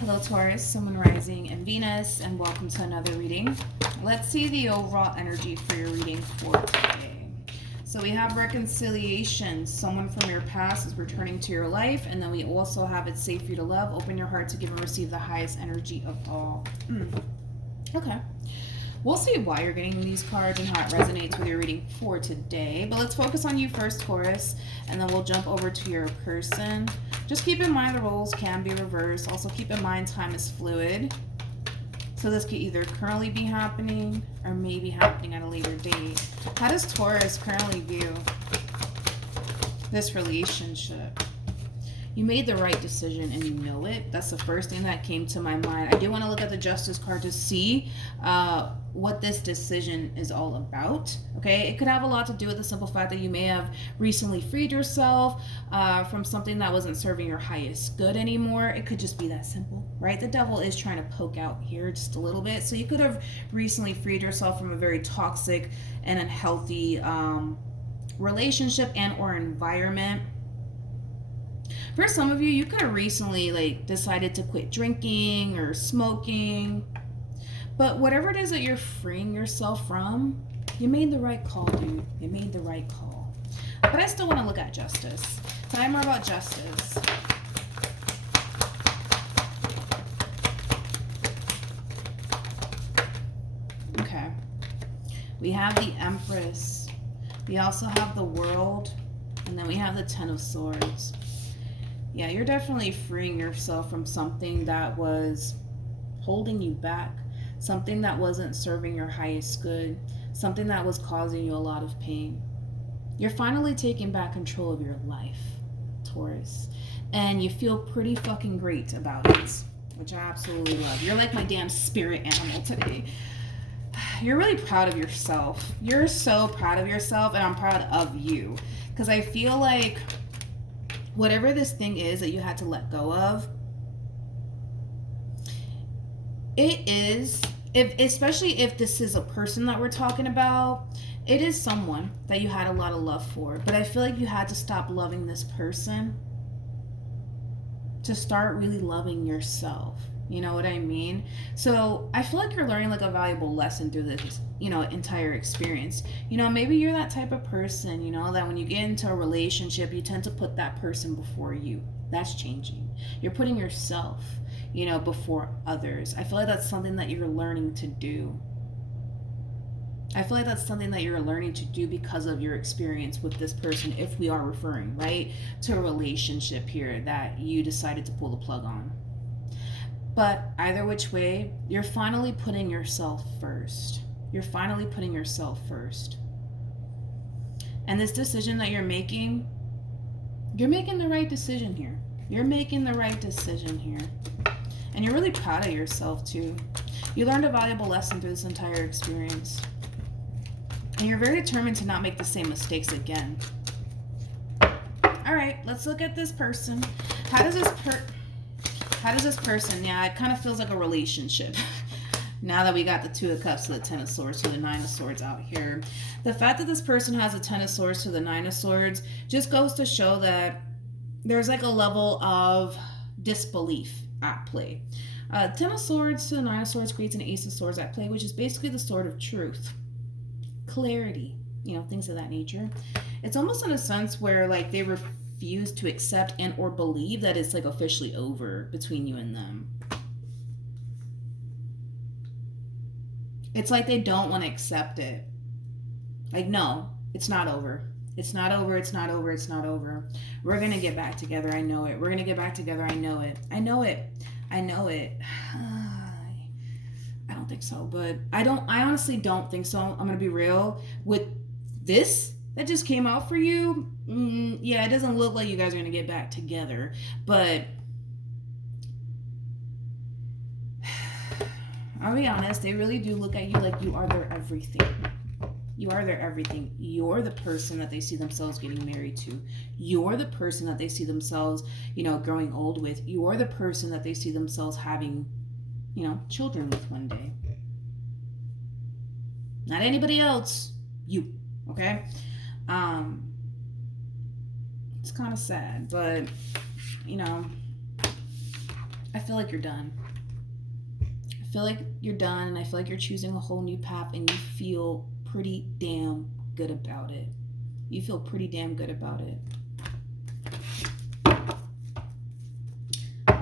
Hello Taurus, Sun, Moon, Rising, and Venus, and welcome to another reading. Let's see the overall energy for your reading for today. So we have reconciliation. Someone from your past is returning to your life, and then we also have it's safe for you to love. Open your heart to give and receive the highest energy of all. Okay. We'll see why you're getting these cards and how it resonates with your reading for today. But let's focus on you first, Taurus, and then we'll jump over to your person. Just keep in mind the roles can be reversed. Also keep in mind time is fluid. So this could either currently be happening or maybe happening at a later date. How does Taurus currently view this relationship? You made the right decision and you know it. That's the first thing that came to my mind. I do want to look at the Justice card to see what this decision is all about. Okay, it could have a lot to do with the simple fact that you may have recently freed yourself from something that wasn't serving your highest good anymore. It could just be that simple, right? The devil is trying to poke out here just a little bit. So you could have recently freed yourself from a very toxic and unhealthy relationship and or environment. For some of you, you could have recently decided to quit drinking or smoking. But whatever it is that you're freeing yourself from, you made the right call, dude. You made the right call. But I still want to look at justice. Tell me more about justice. Okay. We have the Empress. We also have the World. And then we have the Ten of Swords. Yeah, you're definitely freeing yourself from something that was holding you back, something that wasn't serving your highest good, something that was causing you a lot of pain. You're finally taking back control of your life, Taurus, and you feel pretty fucking great about it, which I absolutely love. You're like my damn spirit animal today. You're really proud of yourself. You're so proud of yourself, and I'm proud of you, because I feel like whatever this thing is that you had to let go of, it is, especially if this is a person that we're talking about, it is someone that you had a lot of love for. But I feel like you had to stop loving this person to start really loving yourself. You know what I mean? So I feel like you're learning a valuable lesson through this, entire experience. Maybe you're that type of person, that when you get into a relationship, you tend to put that person before you. That's changing. You're putting yourself, before others. I feel like that's something that you're learning to do. I feel like that's something that you're learning to do because of your experience with this person, if we are referring, right, to a relationship here that you decided to pull the plug on. But either which way, you're finally putting yourself first. You're finally putting yourself first. And this decision that you're making the right decision here. You're making the right decision here. And you're really proud of yourself too. You learned a valuable lesson through this entire experience. And you're very determined to not make the same mistakes again. All right, let's look at this person. How does this person, yeah, it kind of feels like a relationship. Now that we got the Two of Cups to the Ten of Swords to the Nine of Swords out here. The fact that this person has a Ten of Swords to the Nine of Swords just goes to show that there's a level of disbelief at play. Ten of Swords to the Nine of Swords creates an Ace of Swords at play, which is basically the sword of truth. Clarity, things of that nature. It's almost in a sense where they refuse to accept and or believe that it's officially over between you and them. It's like they don't want to accept it. No, it's not over. It's not over, it's not over, it's not over. We're going to get back together, I know it. We're going to get back together, I know it. I know it. I know it. I don't think so, but I honestly don't think so. I'm going to be real. With this that just came out for you, yeah, it doesn't look like you guys are going to get back together, but I'll be honest, they really do look at you like you are their everything. You are their everything. You're the person that they see themselves getting married to. You're the person that they see themselves, growing old with. You're the person that they see themselves having, children with one day. Not anybody else. You. Okay? It's kind of sad, but, I feel like you're done. I feel like you're done, and I feel like you're choosing a whole new path, and you feel pretty damn good about it. You feel pretty damn good about it.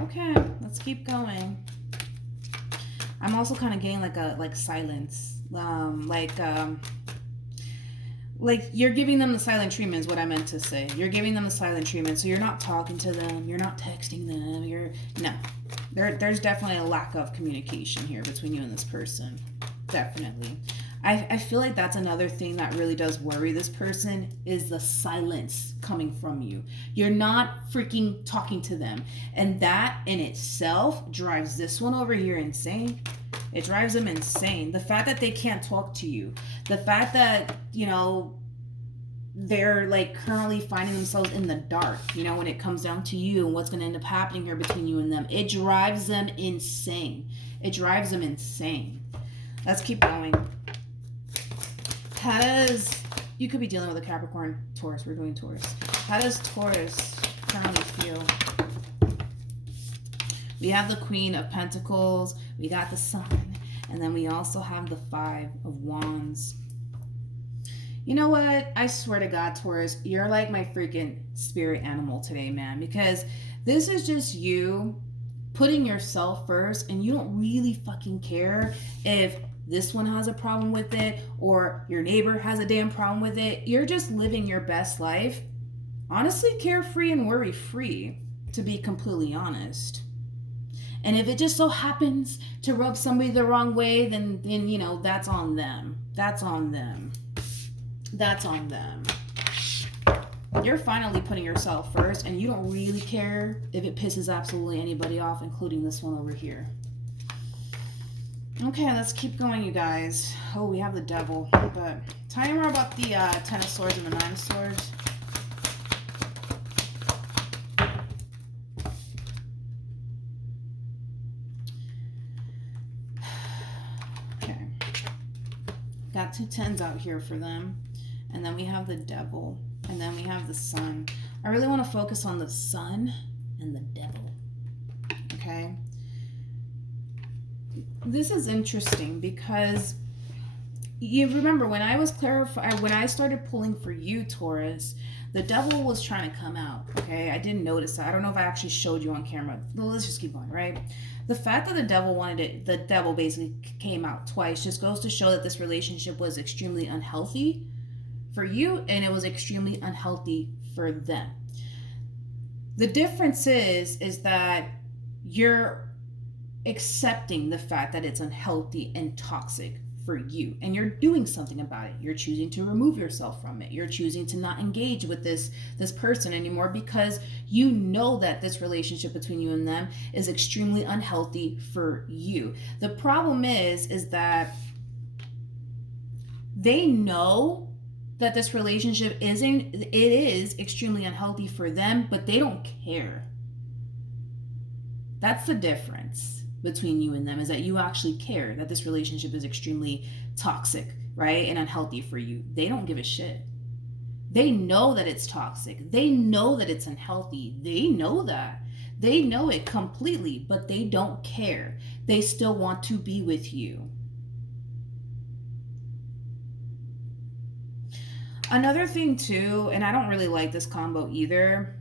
Okay, let's keep going. I'm also kind of getting like silence, like you're giving them the silent treatment is what I meant to say. You're giving them the silent treatment, so you're not talking to them, you're not texting them, there's definitely a lack of communication here between you and this person. Definitely. I feel like that's another thing that really does worry this person is the silence coming from you. You're not freaking talking to them. And that in itself drives this one over here insane. It drives them insane. The fact that they can't talk to you. The fact that, they're like currently finding themselves in the dark, when it comes down to you and what's going to end up happening here between you and them. It drives them insane. It drives them insane. Let's keep going. You could be dealing with a Capricorn, Taurus. We're doing Taurus. How does Taurus currently feel? We have the Queen of Pentacles. We got the Sun. And then we also have the Five of Wands. You know what? I swear to God, Taurus, you're like my freaking spirit animal today, man. Because this is just you putting yourself first, and you don't really fucking care if this one has a problem with it or your neighbor has a damn problem with it. You're just living your best life. Honestly, carefree and worry-free, to be completely honest. And if it just so happens to rub somebody the wrong way, then that's on them. That's on them. That's on them. You're finally putting yourself first, and you don't really care if it pisses absolutely anybody off, including this one over here. Okay, let's keep going, you guys. Oh, we have the Devil. But tell me more about the Ten of Swords and the Nine of Swords. Okay. Got two tens out here for them. And then we have the Devil. And then we have the Sun. I really want to focus on the Sun and the Devil. Okay? This is interesting because you remember when I was when I started pulling for you, Taurus, the Devil was trying to come out. Okay, I didn't notice that. I don't know if I actually showed you on camera. Well, let's just keep going, right? The fact that the Devil basically came out twice just goes to show that this relationship was extremely unhealthy for you, and it was extremely unhealthy for them. The difference is that you're accepting the fact that it's unhealthy and toxic for you, and you're doing something about it. You're choosing to remove yourself from it. You're choosing to not engage with this person anymore because you know that this relationship between you and them is extremely unhealthy for you. The problem is that they know that this relationship is extremely unhealthy for them, but they don't care. That's the difference between you and them, is that you actually care that this relationship is extremely toxic, right? And unhealthy for you. They don't give a shit. They know that it's toxic. They know that it's unhealthy. They know that. They know it completely, but they don't care. They still want to be with you. Another thing too, and I don't really like this combo either,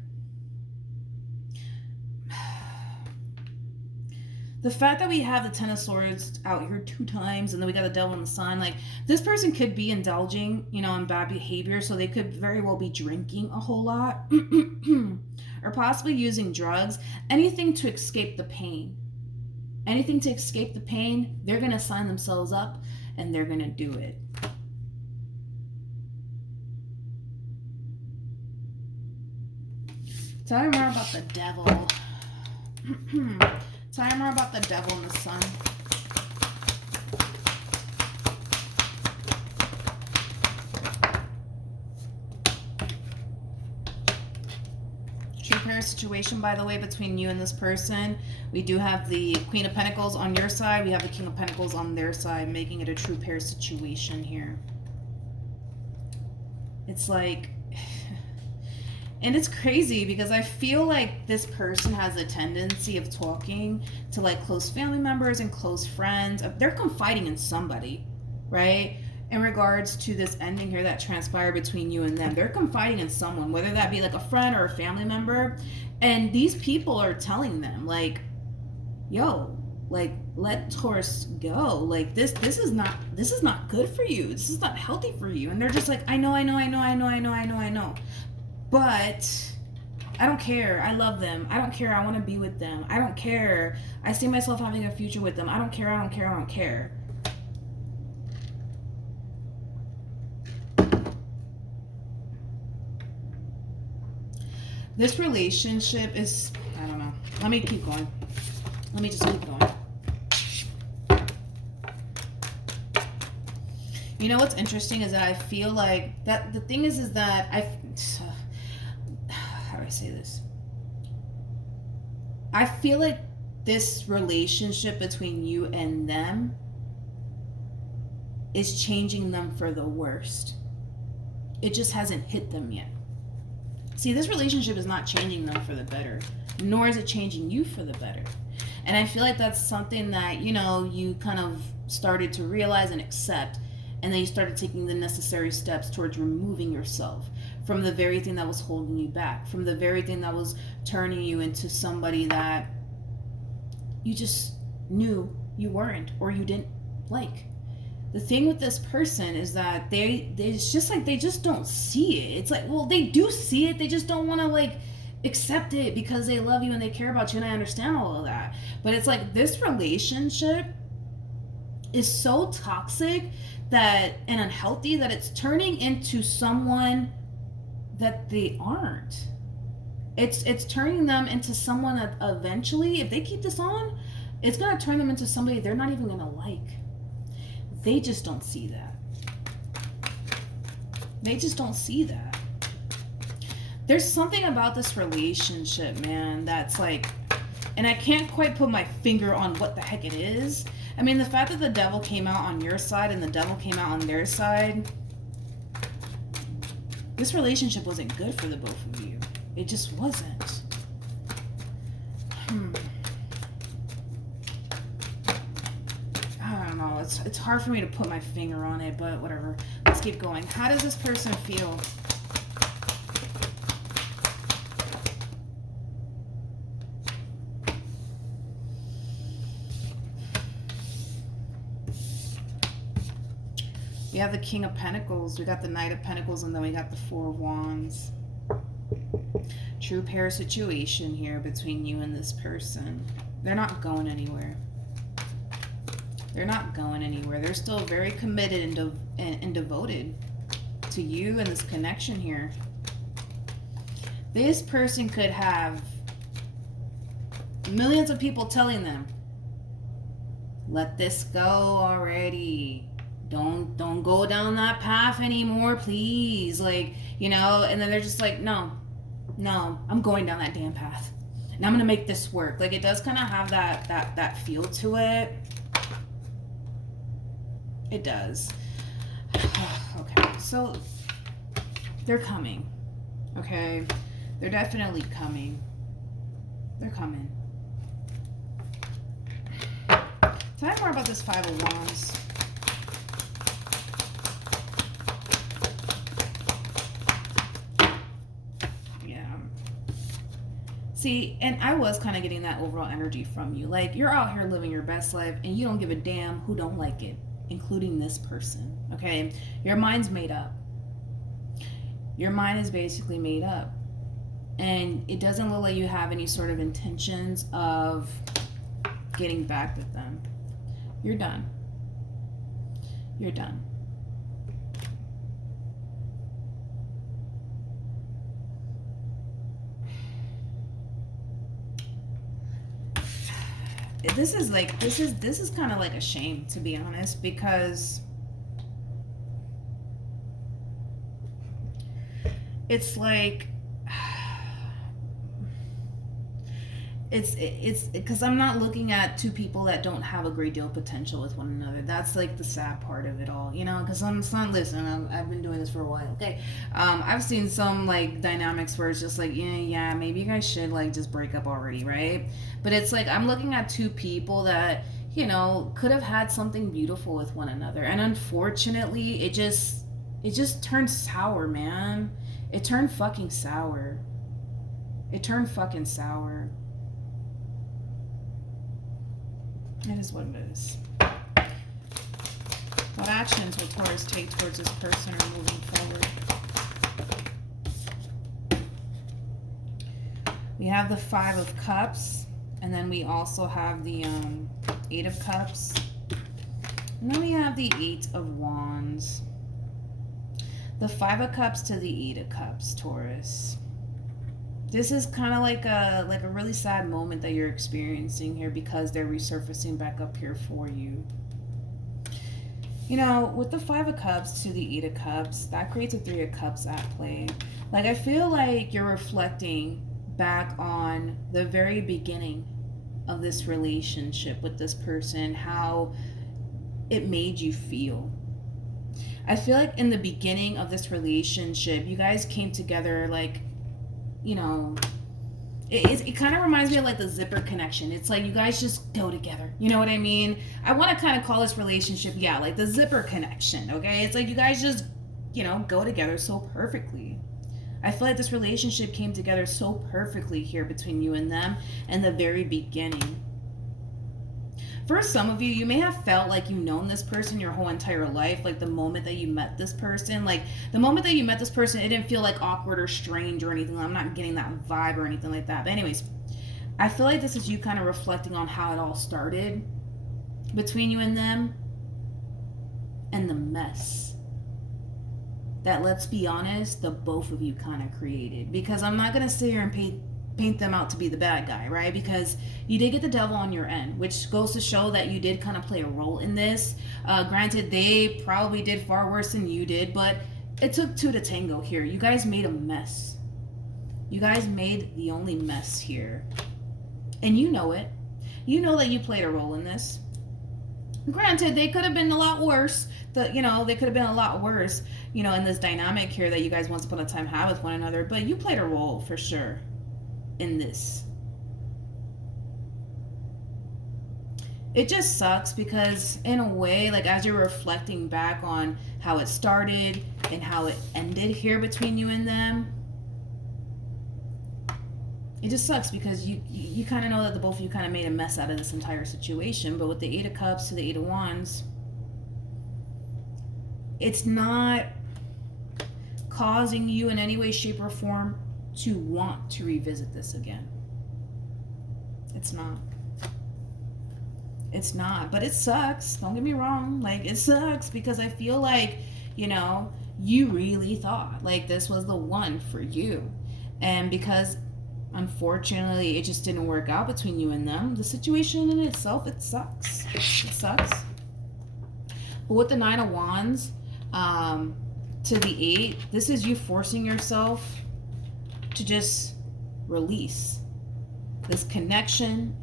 the fact that we have the Ten of Swords out here 2 times, and then we got the Devil and the Sun, like, this person could be indulging, in bad behavior, so they could very well be drinking a whole lot, or possibly using drugs, anything to escape the pain. Anything to escape the pain, they're going to sign themselves up, and they're going to do it. Tell me more about the Devil. Tell me more about the Devil and the Sun. True pair situation, by the way, between you and this person. We do have the Queen of Pentacles on your side. We have the King of Pentacles on their side, making it a true pair situation here. It's like... And it's crazy because I feel like this person has a tendency of talking to like close family members and close friends. They're confiding in somebody, right? In regards to this ending here that transpired between you and them, they're confiding in someone, whether that be like a friend or a family member. And these people are telling them, like, yo, like, let Taurus go. Like, this is not good for you. This is not healthy for you. And they're just like, I know. But I don't care. I love them. I don't care. I want to be with them. I don't care. I see myself having a future with them. I don't care. This relationship is, I don't know. Let me keep going. Let me just keep going. You know what's interesting is that I feel like that the thing is that how do I say this? I feel like this relationship between you and them is changing them for the worst. It just hasn't hit them yet. See, this relationship is not changing them for the better, nor is it changing you for the better. And I feel like that's something that, you know, you kind of started to realize and accept, and then you started taking the necessary steps towards removing yourself from the very thing that was holding you back, from the very thing that was turning you into somebody that you just knew you weren't or you didn't like. The thing with this person is that it's just like they just don't see it. It's like, well, they do see it, they just don't want to like accept it because they love you and they care about you, and I understand all of that. But it's like this relationship is so toxic that and unhealthy that it's turning into someone that they aren't. It's turning them into someone that eventually, if they keep this on, it's gonna turn them into somebody they're not even gonna like. They just don't see that. They just don't see that. There's something about this relationship, man, that's like, and I can't quite put my finger on what the heck it is. I mean, the fact that the devil came out on your side and the devil came out on their side, this relationship wasn't good for the both of you. It just wasn't. I don't know. It's hard for me to put my finger on it, but whatever. Let's keep going. How does this person feel? We have the King of Pentacles, we got the Knight of Pentacles, and then we got the Four of Wands. True pair situation here between you and this person. They're not going anywhere. They're not going anywhere. They're still very committed and devoted to you and this connection here. This person could have millions of people telling them, let this go already. Don't go down that path anymore, please. Like, you know, and then they're just like, no, I'm going down that damn path. And I'm gonna make this work. Like, it does kind of have that feel to it. It does. Okay, so they're coming. Okay? They're definitely coming. They're coming. Tell me more about this Five of Wands. See, and I was kind of getting that overall energy from you. Like, you're out here living your best life and you don't give a damn who don't like it, including this person, okay? Your mind's made up. Your mind is basically made up. And it doesn't look like you have any sort of intentions of getting back with them. You're done. You're done. This is kind of like a shame, to be honest, because it's like it's because I'm not looking at two people that don't have a great deal of potential with one another. That's like the sad part of it all, you know. Because I'm not listen. I've been doing this for a while. Okay, I've seen some like dynamics where it's just like yeah, maybe you guys should like just break up already, right? But it's like I'm looking at two people that could have had something beautiful with one another, and unfortunately, it just turned sour, man. It turned fucking sour. It turned fucking sour. It is what it is. What actions will Taurus take towards this person or moving forward? We have the Five of Cups, and then we also have the Eight of Cups, and then we have the Eight of Wands. The Five of Cups to the Eight of Cups, Taurus. This is kind of like a really sad moment that you're experiencing here because they're resurfacing back up here for you. With the Five of Cups to the Eight of Cups, that creates a Three of Cups at play. Like, I feel like you're reflecting back on the very beginning of this relationship with this person, how it made you feel. I feel like in the beginning of this relationship, you guys came together like, it kind of reminds me of like the zipper connection. It's like you guys just go together. You know what I mean? I want to kind of call this relationship, like the zipper connection, okay? It's like you guys just, go together so perfectly. I feel like this relationship came together so perfectly here between you and them in the very beginning. For some of you, you may have felt like you've known this person your whole entire life. Like the moment that you met this person, it didn't feel like awkward or strange or anything. I'm not getting that vibe or anything like that. But anyways, I feel like this is you kind of reflecting on how it all started between you and them and the mess that, let's be honest, the both of you kind of created. Because I'm not going to sit here and paint them out to be the bad guy, right? Because you did get the devil on your end, which goes to show that you did kind of play a role in this. Granted, they probably did far worse than you did, but it took two to tango here. You guys made a mess. You guys made the only mess here. And you know it. You know that you played a role in this. Granted, they could have been a lot worse. They could have been a lot worse, in this dynamic here that you guys once upon a time had with one another. But you played a role for sure in this. It just sucks because in a way, like as you're reflecting back on how it started and how it ended here between you and them, it just sucks because you kind of know that the both of you kind of made a mess out of this entire situation. But with the Eight of Cups to the Eight of Wands, it's not causing you in any way, shape, or form to want to revisit this again. It's not. It's not. But it sucks. Don't get me wrong. Like, it sucks because I feel like, you really thought like this was the one for you. And because unfortunately it just didn't work out between you and them, the situation in itself, it sucks. It sucks. But with the Nine of Wands to the Eight, this is you forcing yourself to just release this connection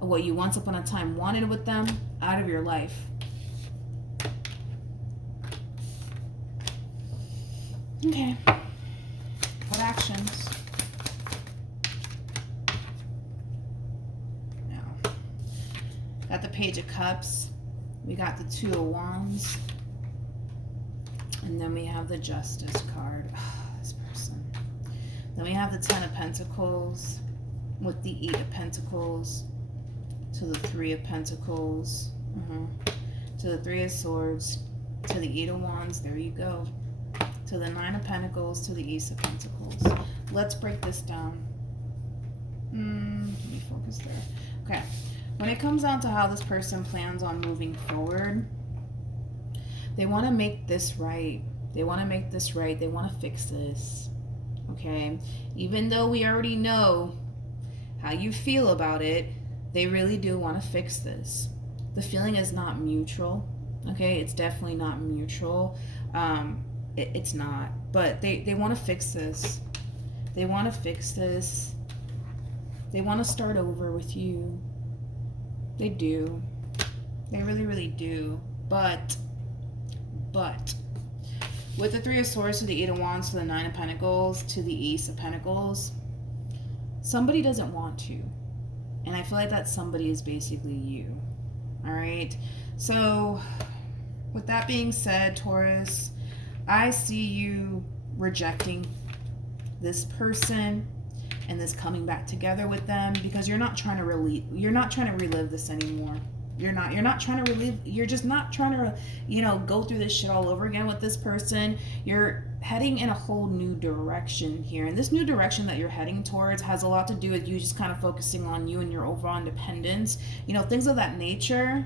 of what you once upon a time wanted with them out of your life. Okay. What actions? Now, got the Page of Cups. We got the Two of Wands. And then we have the Justice card. This person. Then we have the Ten of Pentacles with the Eight of Pentacles to the Three of Pentacles, to the Three of Swords, to the Eight of Wands, there you go, to the Nine of Pentacles, to the Ace of Pentacles. Let's break this down. Let me focus there. Okay, when it comes down to how this person plans on moving forward, they want to make this right. They want to make this right. They want to fix this. Okay? Even though we already know how you feel about it, they really do want to fix this. The feeling is not mutual. Okay? It's definitely not mutual. It's not. But they want to fix this. They want to fix this. They want to start over with you. They do. They really, really do. But, with the Three of Swords to the Eight of Wands to the Nine of Pentacles to the Ace of Pentacles, somebody doesn't want to. And I feel like that somebody is basically you. All right? So, with that being said, Taurus, I see you rejecting this person and this coming back together with them because you're not trying to relive this anymore. You're not trying to relive. You're just not trying to, go through this shit all over again with this person. You're heading in a whole new direction here. And this new direction that you're heading towards has a lot to do with you just kind of focusing on you and your overall independence, things of that nature.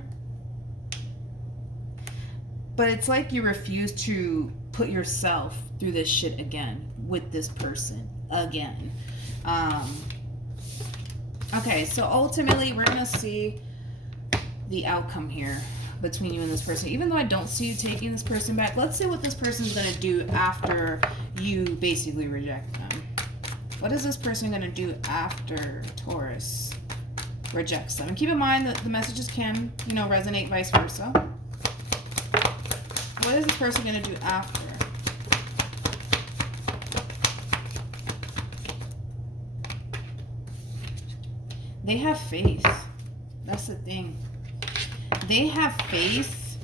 But it's like you refuse to put yourself through this shit again with this person again. Okay, so ultimately we're going to see the outcome here between you and this person. Even though I don't see you taking this person back, let's see what this person's going to do after you basically reject them. What is this person going to do after Taurus rejects them? And keep in mind that the messages can, resonate vice versa. What is this person going to do after? They have faith. That's the thing. They have faith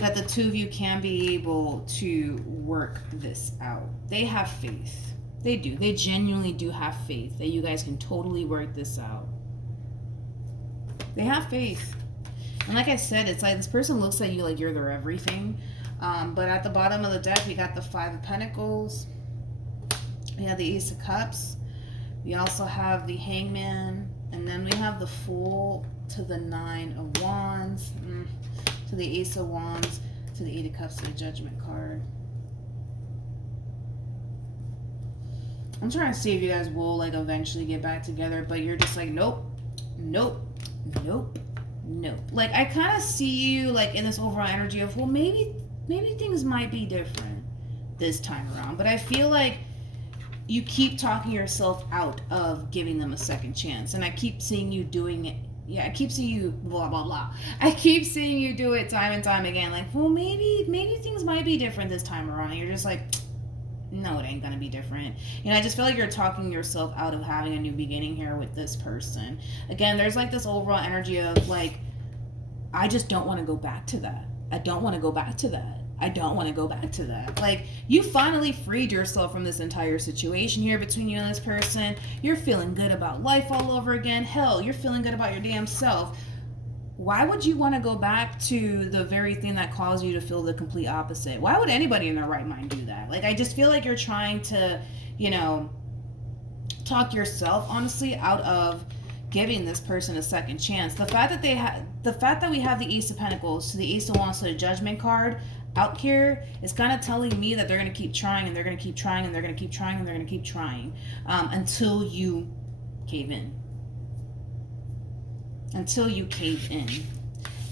that the two of you can be able to work this out. They have faith. They do. They genuinely do have faith that you guys can totally work this out. They have faith. And like I said, it's like this person looks at you like you're their everything. But at the bottom of the deck, we got the Five of Pentacles. We have the Ace of Cups. We also have the Hangman. And then we have the Fool to the Nine of Wands. To the Ace of Wands. To the Eight of Cups to the Judgment card. I'm trying to see if you guys will eventually get back together. But you're just like, nope. Nope. Nope. Nope. Like, I kind of see you in this overall energy of, well, maybe things might be different this time around. But I feel like you keep talking yourself out of giving them a second chance. And I keep seeing you doing it. Yeah, I keep seeing you blah, blah, blah. I keep seeing you do it time and time again. Like, well, maybe things might be different this time around. And you're just like, no, it ain't gonna be different. I just feel like you're talking yourself out of having a new beginning here with this person. Again, there's this overall energy of I just don't want to go back to that. I don't want to go back to that. I don't want to go back to that. You finally freed yourself from this entire situation here between you and this person. You're feeling good about life all over again. Hell, you're feeling good about your damn self. Why would you want to go back to the very thing that caused you to feel the complete opposite? Why would anybody in their right mind do that? I just feel like you're trying to, talk yourself, honestly, out of giving this person a second chance. The fact that we have the Ace of Pentacles to the Ace of Wands to the Judgment card out here is kind of telling me that they're going to keep trying and they're going to keep trying and they're going to keep trying and they're going to keep trying until you cave in. Until you cave in.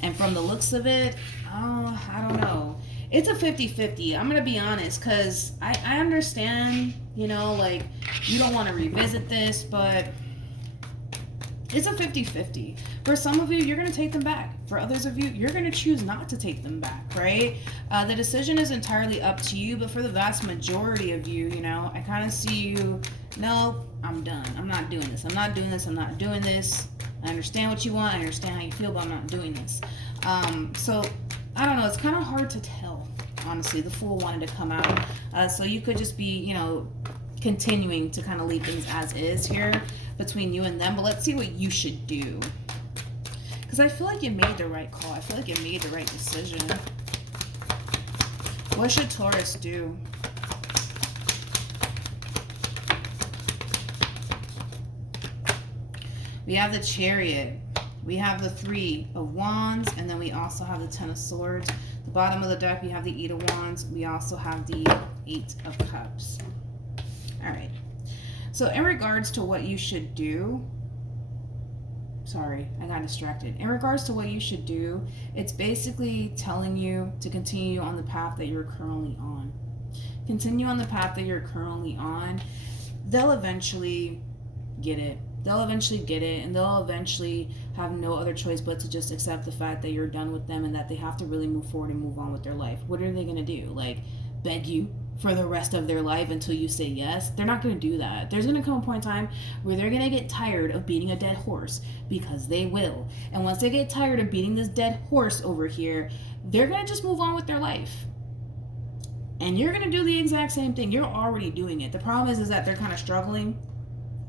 And from the looks of it, I don't know. It's a 50-50. I'm going to be honest because I understand, you don't want to revisit this, but it's a 50-50. For some of you, you're going to take them back. For others of you, you're going to choose not to take them back, right? The decision is entirely up to you, but for the vast majority of you, I kind of see you, no, I'm done. I'm not doing this. I'm not doing this. I'm not doing this. I understand what you want. I understand how you feel, but I'm not doing this. So, I don't know. It's kind of hard to tell, honestly. The Fool wanted to come out. So you could just be, continuing to kind of leave things as is here between you and them, but let's see what you should do, because I feel like you made the right call. I feel like you made the right decision. What should Taurus do? We have the Chariot, we have the Three of Wands, and then we also have the Ten of Swords. The bottom of the deck, we have the Eight of Wands. We also have the Eight of Cups. All right. So in regards to what you should do, sorry, I got distracted. In regards to what you should do, it's basically telling you to continue on the path that you're currently on. Continue on the path that you're currently on. They'll eventually get it. They'll eventually get it, and they'll eventually have no other choice but to just accept the fact that you're done with them and that they have to really move forward and move on with their life. What are they going to do? Like, beg you for the rest of their life until you say yes? They're not going to do that. There's going to come a point in time where they're going to get tired of beating a dead horse, because they will. And once they get tired of beating this dead horse over here, they're going to just move on with their life. And you're going to do the exact same thing. You're already doing it. The problem is that they're kind of struggling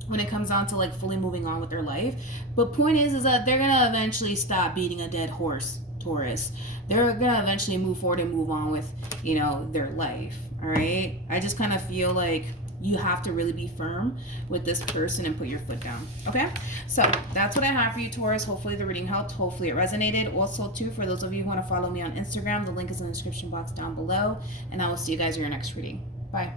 when it comes down to like fully moving on with their life. But point is that they're gonna eventually stop beating a dead horse, Taurus. They're gonna eventually move forward and move on with, you know, their life. All right. I just kind of feel like you have to really be firm with this person and put your foot down. Okay. So that's what I have for you, Taurus. Hopefully the reading helped. Hopefully it resonated. Also, too, for those of you who want to follow me on Instagram, the link is in the description box down below. And I will see you guys in your next reading. Bye.